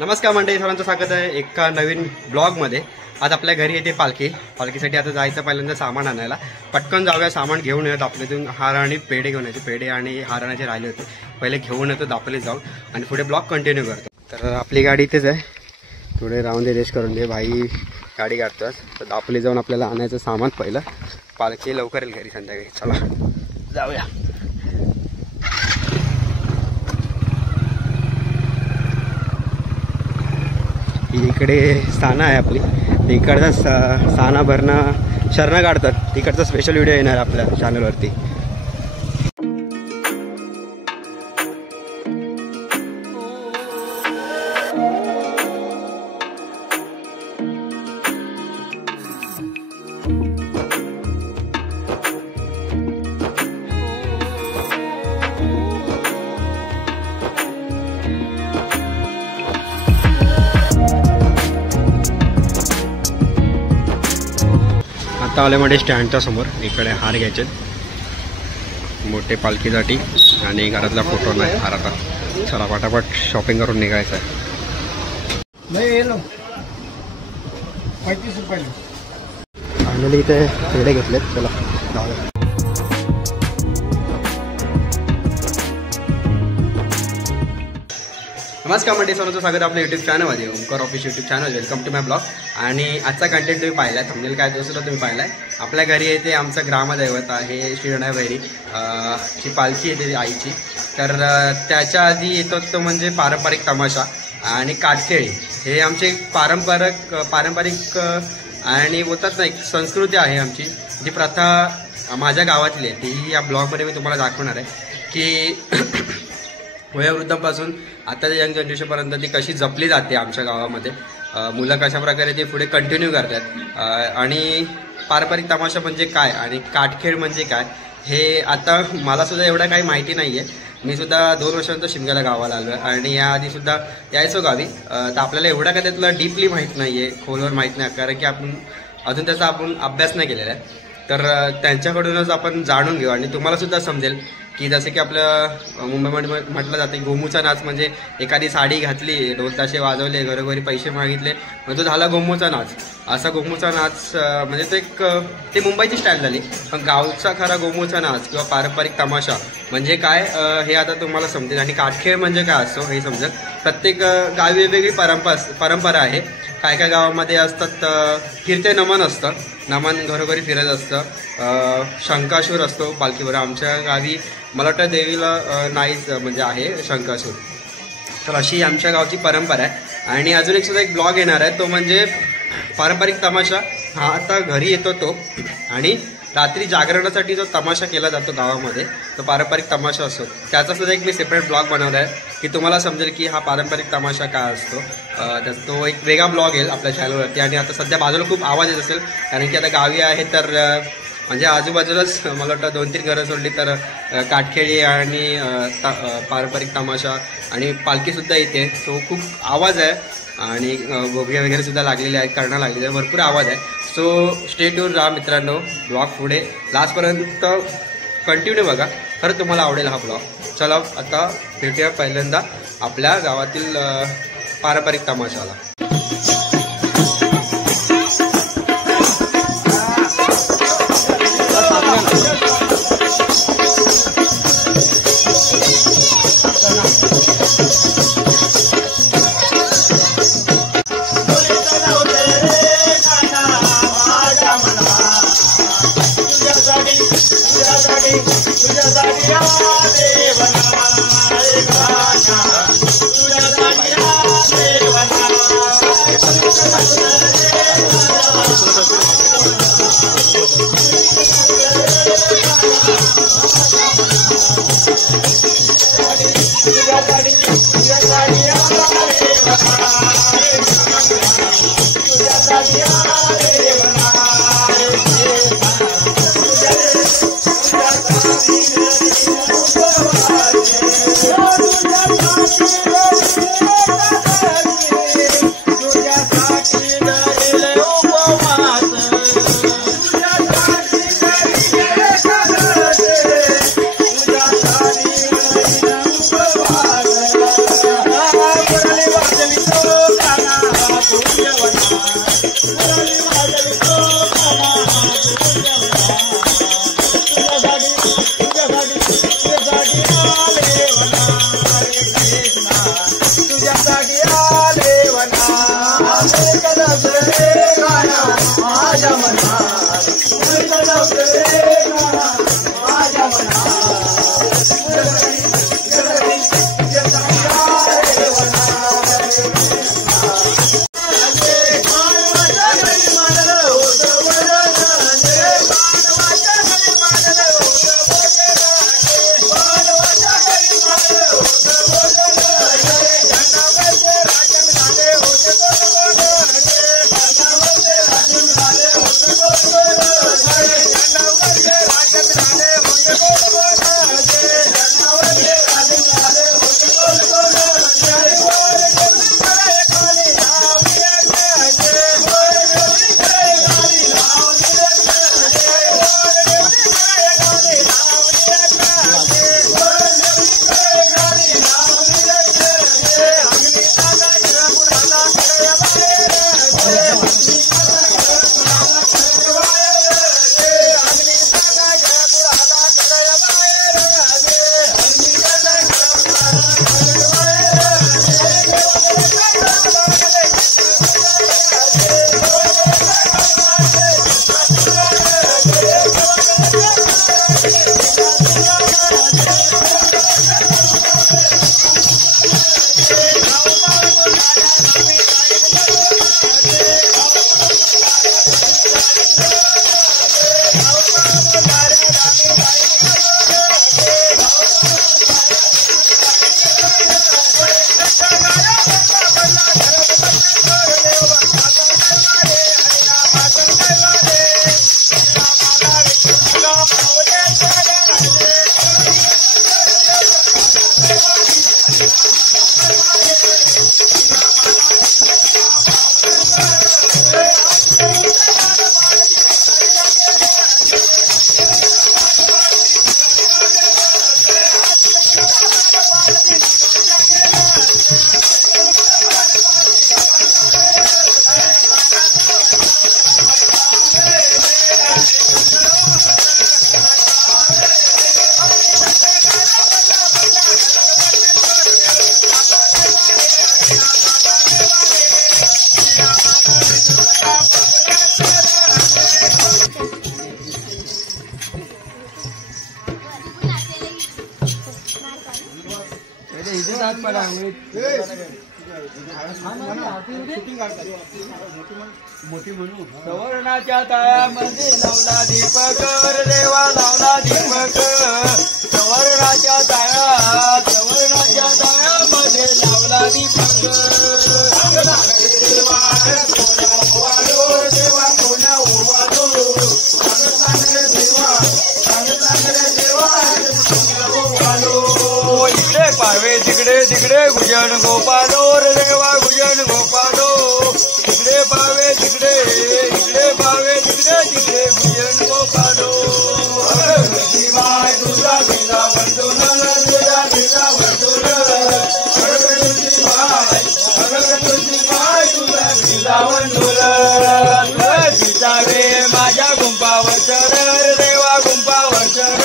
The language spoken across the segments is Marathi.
नमस्कार मंडळी, सर्वांचं स्वागत आहे एका नवीन ब्लॉगमध्ये। आज आपल्या घरी येते पालखीसाठी आता जायचं पहिल्यांदा सामान आणायला। पटकन जाऊया, सामान घेऊन येत आपल्यातून हार आणि पेढे घेऊन यायचे। पेढे आणि हाराचे राहिले होते, पहिले घेऊन येतो दापोली जाऊन आणि पुढे ब्लॉग कंटिन्यू करतो। तर आपली गाडी इथेच आहे, थोडे राऊंड दे, रेस्ट करून दे भाई, गाडी काढतोस। तर दापोली जाऊन आपल्याला आणायचं सामान पहिलं, पालखी लवकर येईल घरी संध्याकाळी। चला जाऊया। इकडे साना आहे आपली, इकडचा साना भरणं शरणं काढतात, तिकडचा स्पेशल व्हिडिओ येणार आपल्या चॅनलवरती। आता आल्यामध्ये स्टँडच्या समोर इकडे हार घ्यायचे मोठे पालखीसाठी आणि घरातला फोटो नाही हार। आता चला पटापट शॉपिंग करून निघायचं आहे। फायनली इथे पेढे घेतलेत, चला जाऊया। नमस्कार मंडळी, सर्वांचं स्वागत आपल्या यूट्यूब चॅनलमध्ये, Omkar office YouTube channel. Welcome to my blog. आणि आजचा कंटेंट तुम्ही पाहिला, थंबनेल काय दुसरं तुम्ही पाहिला आहे। आपल्या घरी येते आमचं ग्रामदैवत आहे श्रीगणा भैरी ची पालखी येते आईची। तर त्याच्या आधी येतो तो म्हणजे पारंपरिक तमाशा आणि काटखेळी, हे आमचे पारंपरिक आणि बोलतात ना एक संस्कृती आहे आमची, जी प्रथा माझ्या गावातली आहे। ती या ब्लॉगमध्ये मी तुम्हाला दाखवणार आहे की वयोवृद्धांपासून आताच्या यंग जनरेशनपर्यंत ती कशी जपली जाते आमच्या गावामध्ये। मुलं कशा प्रकारे ते पुढे कंटिन्यू करतात आणि पारंपरिक तमाशा म्हणजे काय आणि काटखेळ म्हणजे काय हे आता मला सुद्धा एवढं काही माहिती नाही आहे। मी सुद्धा 2 वर्षांचा शिमग्याला गावाला आलो आहे आणि याआधी सुद्धा यायचो गावी। तर आपल्याला एवढं काय त्यातलं डीपली माहीत नाही आहे, खोलवर माहीत नाही, कारण की आपण अजून त्याचा अभ्यास नाही केलेला आहे। तर त्यांच्याकडूनच आपण जाणून घेऊ आणि तुम्हाला सुद्धा समजेल की जसं की आपलं मुंबईमध्ये म्हटलं जातं गोमूचा नाच, म्हणजे एखादी साडी घातली, ढोल ताशे वाजवले, घरोघरी पैसे मागितले, म्हणजे तो झाला गोमूचा नाच। असा गोमूचा नाच म्हणजे ते मुंबईची स्टाईल झाली, पण गावचा खरा गोमूचा नाच किंवा पारंपरिक तमाशा म्हणजे काय हे आता तुम्हाला समजेल। आणि काटखेळ म्हणजे काय असतो हे समजेल। प्रत्येक गावी वेगवेगळी परंपरा आहे। काय काय गावामध्ये असतात फिरते नमन असतं, नमन घरोघरी फिरत असतं, शंकासूर असतो पालखीवर। आमच्या गावी मला वाटतं देवीला नाहीच म्हणजे आहे शंकासूर। तर अशी आमच्या गावची परंपरा आहे। आणि अजून एक सुद्धा एक ब्लॉग येणार आहे, तो म्हणजे पारंपरिक तमाशा। हा आता घरी येतो तो, आणि रात्री जागरणासाठी जो तमाशा केला जातो गावामध्ये, तो पारंपरिक तमाशा असतो, त्याचा सुद्धा एक मी सेपरेट ब्लॉग बनवला आहे की तुम्हाला समजेल की हा पारंपरिक तमाशा काय असतो। त्याचा तो एक वेगळा ब्लॉग येईल आपल्या चॅनलवरती। आणि आता सध्या बाजूला खूप आवाज येत असेल, कारण की आता गावी आहे, तर म्हणजे आजूबाजूलाच मला वाटतं 2-3 घरं सोडली तर काटखेळी आणि पारंपरिक तमाशा आणि पालखीसुद्धा येते। तो खूप आवाज आहे आणि गोबऱ्या वगैरे सुद्धा लागलेले आहेत, करणं लागलेले आहे, भरपूर आवाज आहे। सो स्टे ट्यून राहा मित्रांनो, ब्लॉग पुढे लास्टपर्यंत कंटिन्यू बघा, खरं तुम्हाला आवडेल हा ब्लॉग। चला आता भेटूया पहिल्यांदा आपल्या गावातील पारंपरिक तमाशाला। सवर्णाच्या तळ्यामध्ये लावला दीपक देवा लावला दीपक सवर्णाच्या तळ्यामध्ये लावला दीपक देवा कोणा ओवालो इकडे पावे तिकडे तिकडे गुजन गोपालो रे देवा गुजन गोपालो इकडे पावे तिकडे इकडे पावे तिकडे तिकडे गुजन गोपालो शिवाय तुझा बिना वंदुल तुझा बिना वंदुल शिवाय तुझा बिना वंदुल जिजावे माझ्या गुंपावर चर देवा गुंपावर चर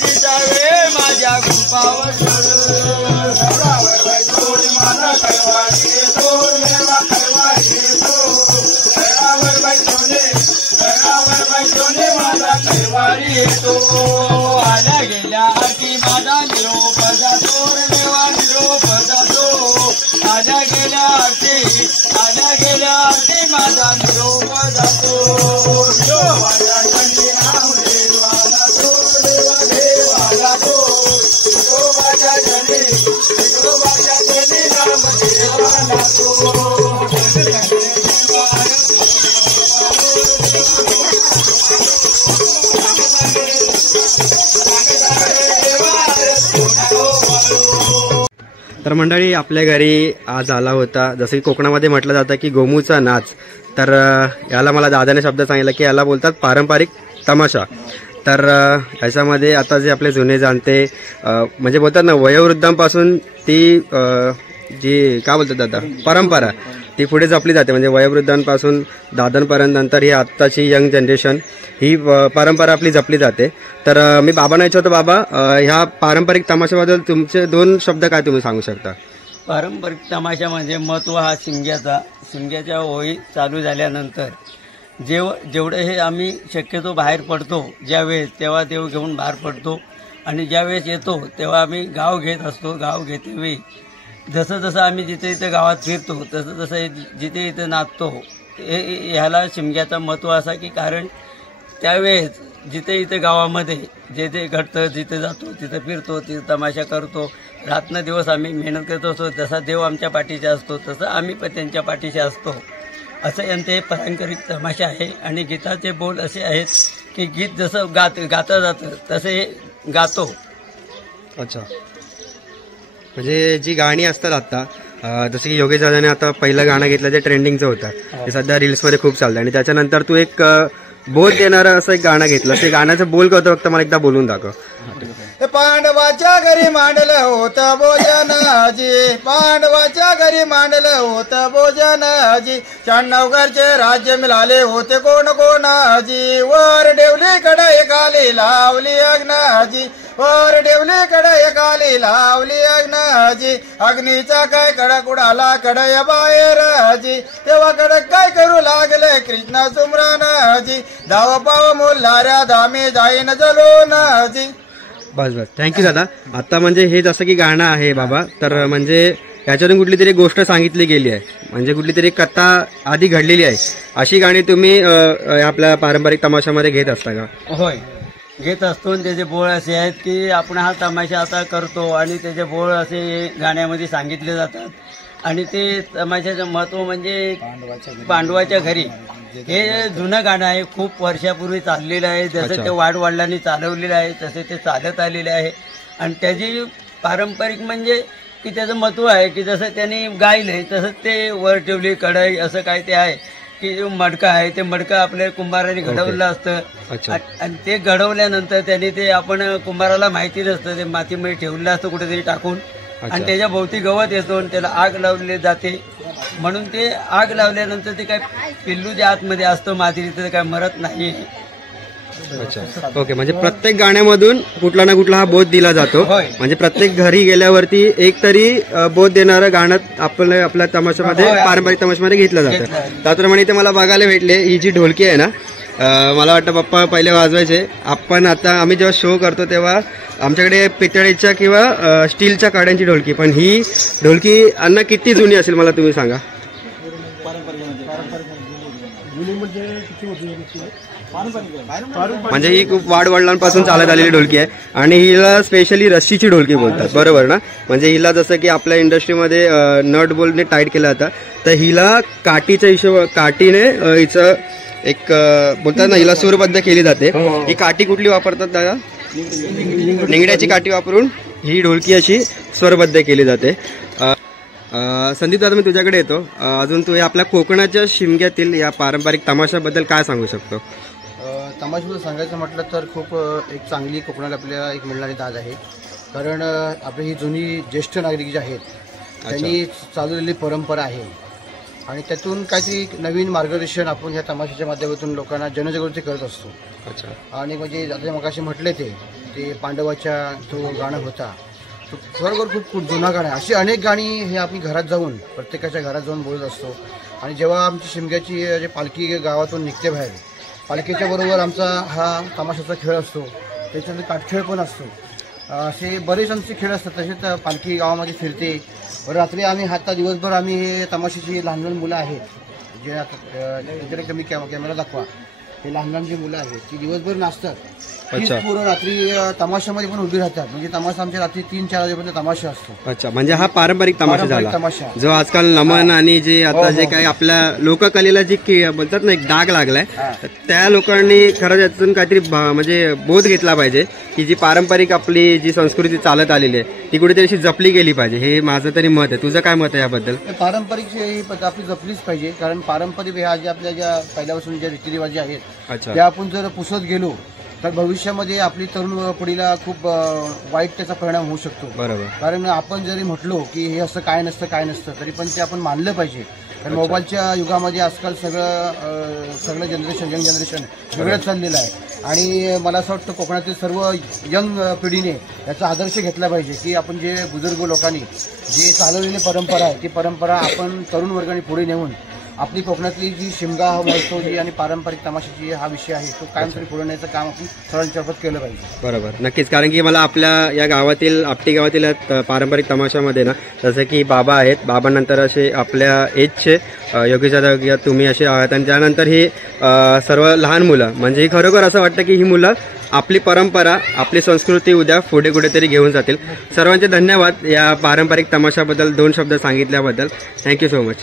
जिजावे माझ्या गुंपावर माझा करवारी येतो आल्या गेल्या आरती माझा निरोप जातो देवा निरोप जातो आल्या गेल्या आरती माझा निरोप जातो माझ्या थंडी नाव देवाला तो देवा जातो माझ्या जनी नाम देवाला तो तर मंडळी आपल्या घरी आज आला होता, जसं की कोकणामध्ये म्हटलं जातं की गोमूचा नाच, तर याला मला दादाने शब्द सांगितला की याला बोलतात पारंपरिक तमाशा. तर याच्यामध्ये आता जे आपले जुने जाणते म्हणजे बोलतात ना वयोवृद्धांपासून ती जी काय बोलतात दादा परंपरा ती पुढे जपली जाते. म्हणजे वयोवृद्धांपासून दादांपर्यंत नंतर ही आत्ताची यंग जनरेशन ही परंपरा आपली जपली जाते. तर मी बाबांना विचारतो, बाबा ह्या पारंपरिक तमाशाबद्दल तुमचे 2 शब्द काय तुम्ही सांगू शकता? पारंपरिक तमाशा म्हणजे महत्त्व हा शिमग्याच्या होळी चालू झाल्यानंतर जेवढे हे आम्ही शक्यतो बाहेर पडतो ज्यावेळेस, तेव्हा देव घेऊन बाहेर पडतो आणि ज्यावेळेस येतो तेव्हा आम्ही गाव घेत असतो. गाव घेतेवेळी जसं जसं आम्ही जिथे इथे गावात फिरतो तसं तसं जिथे इथे नाचतो. ह्याला शिमग्याचं महत्त्व असा की कारण त्यावेळेस जिथे इथे गावामध्ये जे जे घडतं, जिथे जातो तिथे फिरतो, तिथे तमाशा करतो. रात्रंदिवस आम्ही मेहनत करत असतो. जसा देव आमच्या पाठीशी असतो तसं आम्ही पण त्यांच्या पाठीशी असतो. असं यांचे पारंपरिक तमाशा आहे. आणि गीताचे बोल असे आहेत की गीत जसं गाता जातं तसे हे गातो. अच्छा, म्हणजे जी गाणी असतात आता, जसं की योगेश दादाने आता पहिलं गाणं घेतलं जे ट्रेंडिंगचं होतं, ते सध्या रील्समध्ये खूप चालतं. आणि त्याच्यानंतर तू एक बोध देणारं असं एक गाणं घेतलं. ते गाण्याचं बोल करतो, फक्त मला एकदा बोलून दाखव. पांडवाच्या घरी मांडलं होतं भोजनाजी, पांडवाच्या घरी मांडलं होतं भोजनाजी. 96 घरचे राज्य मिळाले होते कोण कोणाजी. वर डेवली कडे खाली लावली अग्नाजी, वर डेवली कडे खाली लावली अग्नाजी. अग्नीचा काय कडक उडाला कडय बाहेरजी, तेव्हा कडक काय करू लागले कृष्णा सुमरानाजी. धाव पाव मोल्हाऱ्या धामे जाईन जलोनाजी. बस बस, थँक्यू दादा. आता म्हणजे हे जसं की गाणं आहे बाबा, तर म्हणजे याच्यातून कुठली तरी गोष्ट सांगितली गेली आहे, म्हणजे कुठली तरी कथा आधी घडलेली आहे, अशी गाणी तुम्ही आपल्या पारंपरिक तमाशामध्ये घेत असता का? होय, घेत असतो. आणि त्याचे बोळ असे आहेत की आपण हा तमाशा आता करतो आणि त्याचे बोळ असे गाण्यामध्ये सांगितले जातात. आणि ते तमाशाचं महत्त्व म्हणजे पांडवाच्या घरी, हे जुनं गाणं आहे, खूप वर्षापूर्वी चाललेलं आहे. जसं ते वाडवडिलांनी चालवलेलं आहे तसे ते चालत आलेले आहे. आणि त्याची पारंपरिक म्हणजे की त्याचं महत्त्व आहे की जसं त्यांनी गायलंय तसंच ते वर ठेवली कढई असं काय ते आहे की जो मडकं आहे ते मडकं आपल्या कुंभाराने घडवलं असतं. आणि ते घडवल्यानंतर त्यांनी ते आपण कुंभाराला माहिती नसतं, ते मातीमध्ये ठेवलेलं असतं कुठेतरी टाकून. आणि त्याच्या भोवती गवत येतो आणि त्याला आग लावली जाते. म्हणून ते आग लावल्यानंतर ते काय पिल्लू जे आतमध्ये असतं मातीत ते काय मरत नाही. अच्छा, ओके. म्हणजे प्रत्येक गाण्यामधून कुठला ना कुठला हा बोध दिला जातो. म्हणजे प्रत्येक घरी गेल्यावरती एक तरी बोध देणारं गाणं आपल्या तमाशामध्ये, पारंपरिक तमाशामध्ये घेतलं जातं. त्याप्रमाणे इथे मला बघायला भेटले ही जी ढोलकी आहे ना, मला वाटतं पप्पा पहिले वाजवायचे. आपण आता आम्ही जेव्हा शो करतो तेव्हा आमच्याकडे पितळेच्या किंवा स्टीलच्या काड्यांची ढोलकी, पण ही ढोलकी अण्णा किती जुनी असेल मला तुम्ही सांगा? म्हणजे ही खूप वाडवडिलांपासून चालत आलेली ढोलकी आहे. आणि हिला स्पेशली रस्सीची ढोलकी बोलतात, बरोबर ना? म्हणजे हिला जसं की आपल्या इंडस्ट्रीमध्ये नट बोल्टने टाईट केलं जातं, तर हिला काठीच्या काठीने हिचं एक बोलतात ना, हिला सूरबद्ध केली जाते. ही काठी कुठली वापरतात दादा? निंगड्याची काठी वापरून ही ढोलकी अशी स्वरबद्ध केली जाते. संदीप दादा, मी तुझ्याकडे येतो. अजून तू आपल्या कोकणाच्या शिमग्यातील या पारंपरिक तमाशाबद्दल काय सांगू शकतो? तमाशाबद्दल सांगायचं म्हटलं तर खूप एक चांगली कोकणाला आपल्याला एक मिळणारी दाद आहे. कारण आपली ही जुनी ज्येष्ठ नागरिक जे आहेत त्यांनी चालवलेली परंपरा आहे आणि त्यातून काहीतरी नवीन मार्गदर्शन आपण ह्या तमाशाच्या माध्यमातून लोकांना जनजागृती करत असतो. आणि म्हणजे आता मगाशी म्हटले ते पांडवाच्या जो गाणं होता तो खरोखर खूप जुना गाणं आहे. अशी अनेक गाणी हे आम्ही घरात जाऊन प्रत्येकाच्या घरात जाऊन बोलत असतो. आणि जेव्हा आमची शिमग्याची जे पालखी गावातून निघते बाहेर, पालखीच्या बरोबर आमचा हा तमाशाचा खेळ असतो, त्याच्यानंतर काठखेळ पण असतो. असे बरेच आमचे खेळ असतात. तसेच पालखी गावामध्ये फिरते. रात्री आम्ही आता दिवसभर आम्ही हे तमाशाची लहान लहान मुलं आहेत जे आता कमी कॅमेरा दाखवा, हे लहान लहान जी मुलं आहेत ती दिवसभर नाचतात. पूर्ण रात्री तमाशामध्ये पण उभी राहतात. म्हणजे तमाशा आमच्या रात्री 3-4 वाजेपर्यंत तमाशा असतो. अच्छा, म्हणजे हा पारंपरिक तमाशा झाला जो आजकाल नमन आणि जे आता जे काही आपल्या लोककलेला जी बोलतात ना एक डाग लागलाय, त्या लोकांनी खरंच यातून काहीतरी म्हणजे बोध घेतला पाहिजे की जी पारंपरिक आपली जी संस्कृती चालत आलेली आहे ती कुठेतरी अशी जपली गेली पाहिजे. हे माझं तरी मत आहे. तुझं काय मत आहे याबद्दल? पारंपरिक आपली जपलीच पाहिजे. कारण पारंपरिक ह्या ज्या आपल्या ज्या पहिल्यापासून ज्या रीतिरिवाजी आहेत त्या आपण जर पुसत गेलो तर भविष्यामध्ये आपली तरुण पिढीला खूप वाईट त्याचा परिणाम होऊ शकतो. बरोबर. कारण आपण जरी म्हटलो की हे असं काय नसतं तरी पण ते आपण मानलं पाहिजे. कारण मोबाईलच्या युगामध्ये आजकाल सगळं जनरेशन यंग जनरेशन वेगळंच चाललेलं आहे आणि मला असं वाटतं कोकणातील सर्व यंग पिढीने याचा आदर्श घेतला पाहिजे की आपण जे बुजुर्ग लोकांनी जी चालवलेली परंपरा आहे ती परंपरा आपण तरुण वर्गाने पुढे नेऊन आपली कोकणातली जी शिमगा महोत्सव जी आणि पारंपरिक तमाशाची हा विषय आहे तो कायमस्वरूपी पुढे नेण्याचं काम आपण सर्वांच्या सोबत केलं पाहिजे. बरोबर, नक्कीच. कारण की मला आपल्या या गावातील आपटी गावातील पारंपरिक तमाशामध्ये ना जसं की बाबा आहेत, बाबांनंतर असे आपल्या एजचे योगेश दादा तुम्ही असे आहात आणि त्यानंतर ही सर्व लहान मुलं म्हणजे खरोखर असं वाटतं की ही मुलं आपली परंपरा आपली संस्कृती उद्या पुढे कुठेतरी घेऊन जातील. सर्वांचे धन्यवाद या पारंपरिक तमाशाबद्दल 2 शब्द सांगितल्याबद्दल. Thank you so much.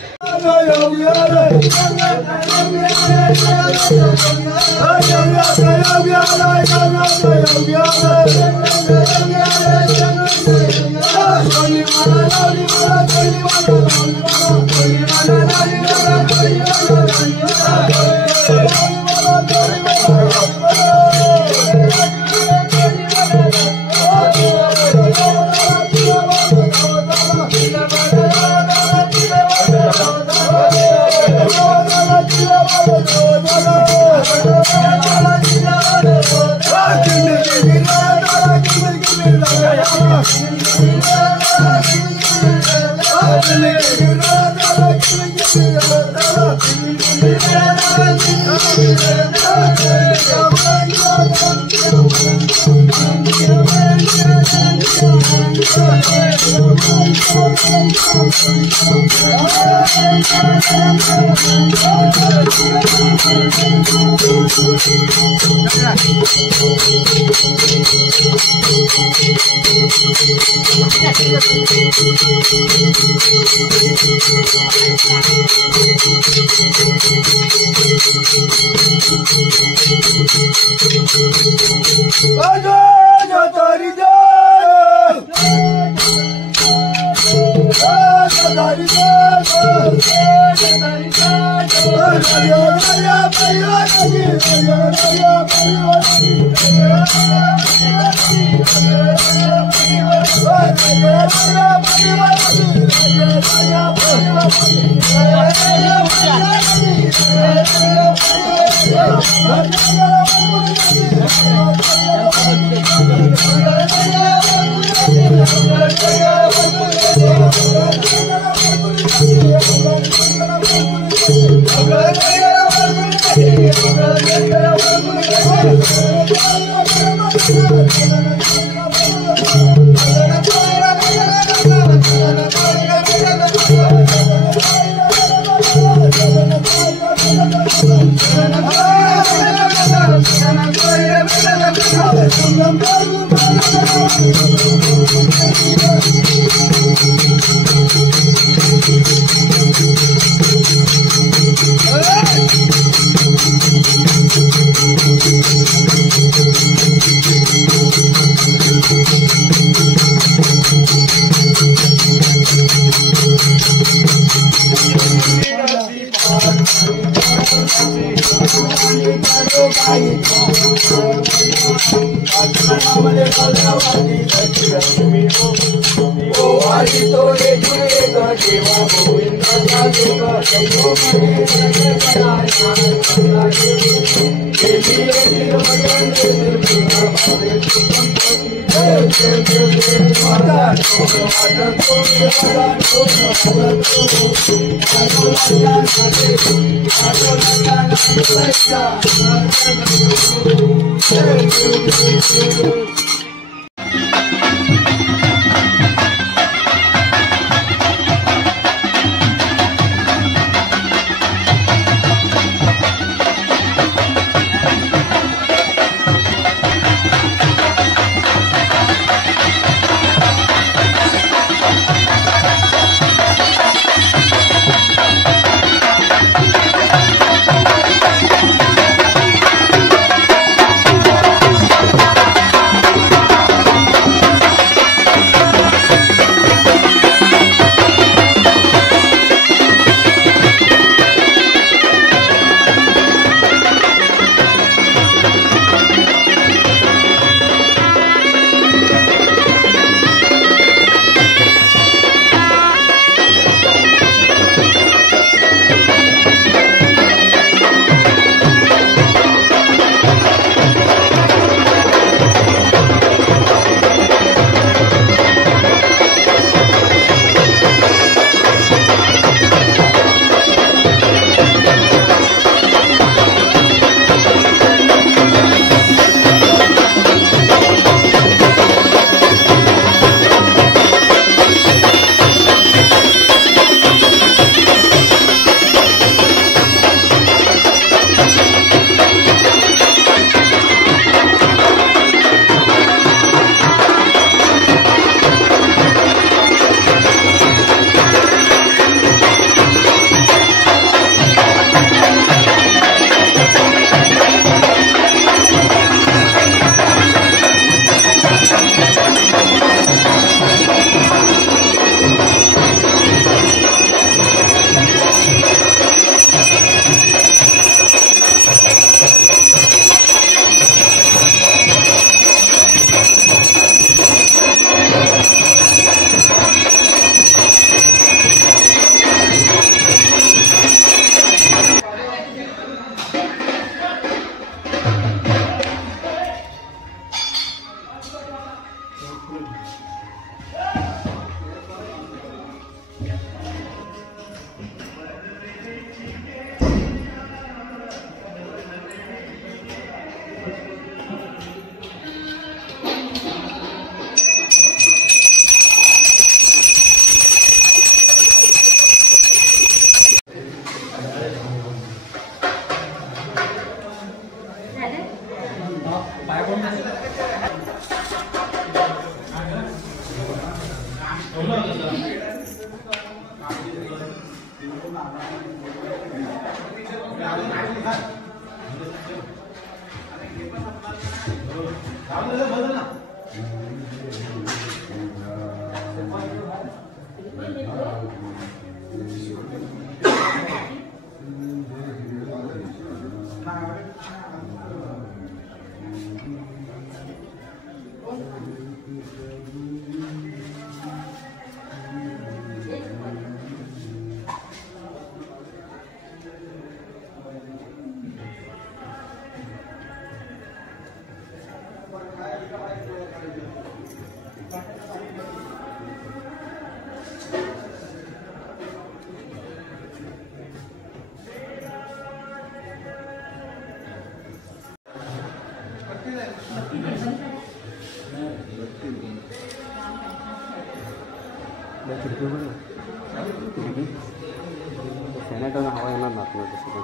सॅनिटायझर हवा येणार ना आपल्याला तसं पण.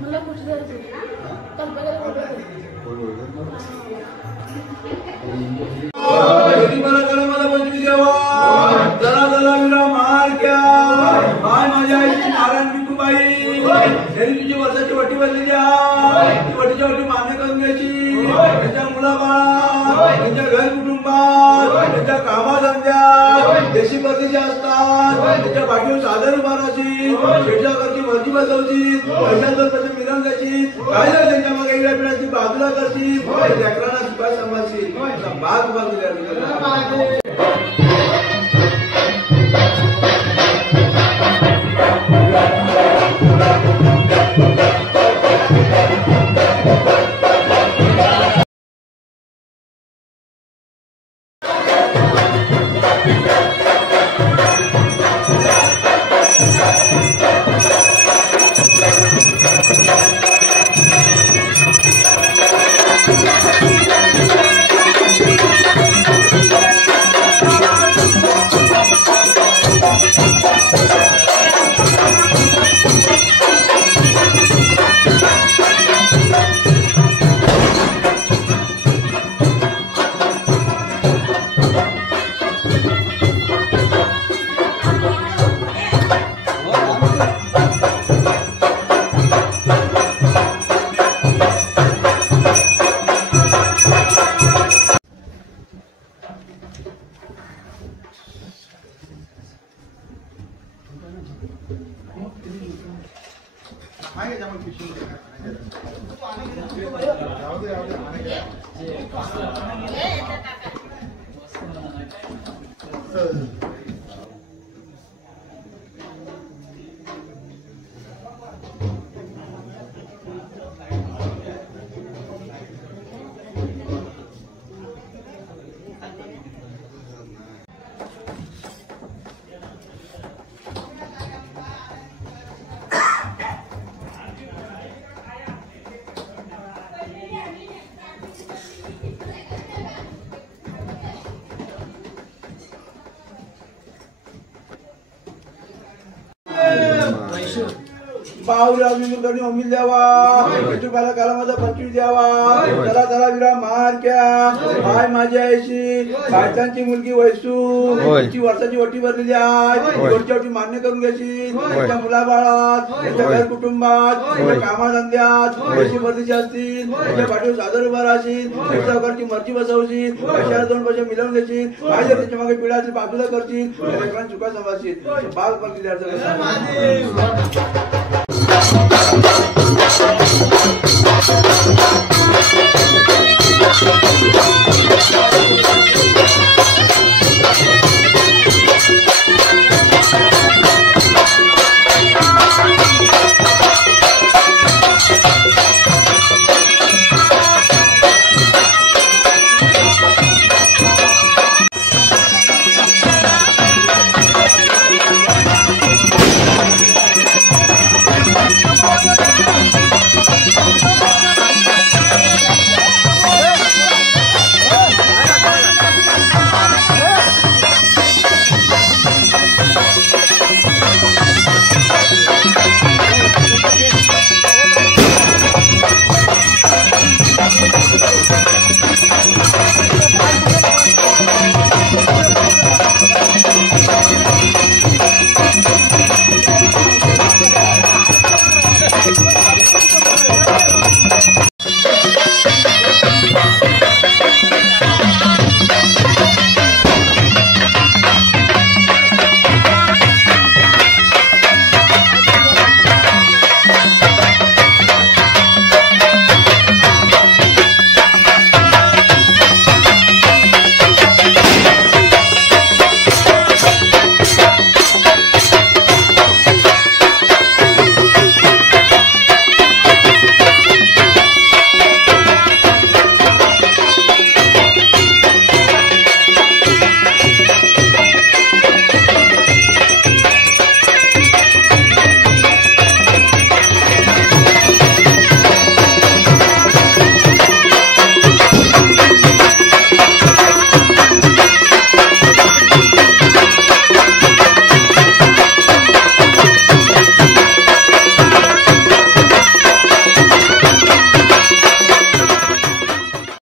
मला कुछ तुझी वर्षाची वटी भरलेली आहे. वटीच्या वटी मान्य करून घ्यायची. त्यांच्या मुलाबाळा, त्यांच्या घर कुटुंबात, त्यांच्या कामाधंद्यात देशी परदेशी असतात. त्यांच्या पाठीवर सादर उभारायची, शेजारची मर्जी बसवची, पैशांवर मिळवून द्यायची. काय जर त्यांच्या मागे वेगळ्या पिढ्याची बाजूला करची, लेकरांना शिपाय सांभाळची. बाग उभा केली. पावला विमुक्तांनी अमिल द्यावा, विठुकाला कालामध्ये 25 द्यावा. चला चला विरा मारक्या, हाय माझी आईशी बायचांची मुलगी वैसू, तिची वर्षाची वटी भरलेली आहे. वरची वटी मान्य करून घ्यायची. त्यांच्या मुलाबाळात, त्यांच्या घर कुटुंबात, त्यांच्या कामाधंद्यात देशी परदेशी असतील. त्यांच्या पाठीवर सादर उभा राहशील. त्यांच्यावरची मर्जी बसवशील. पैशाला 2 पैसे मिळवून घ्यायची. काय जर त्याच्या मागे पिढ्याची बाजूला करशील, लेकरांना चुका सांभाळशील. बाग बाकी Thank you.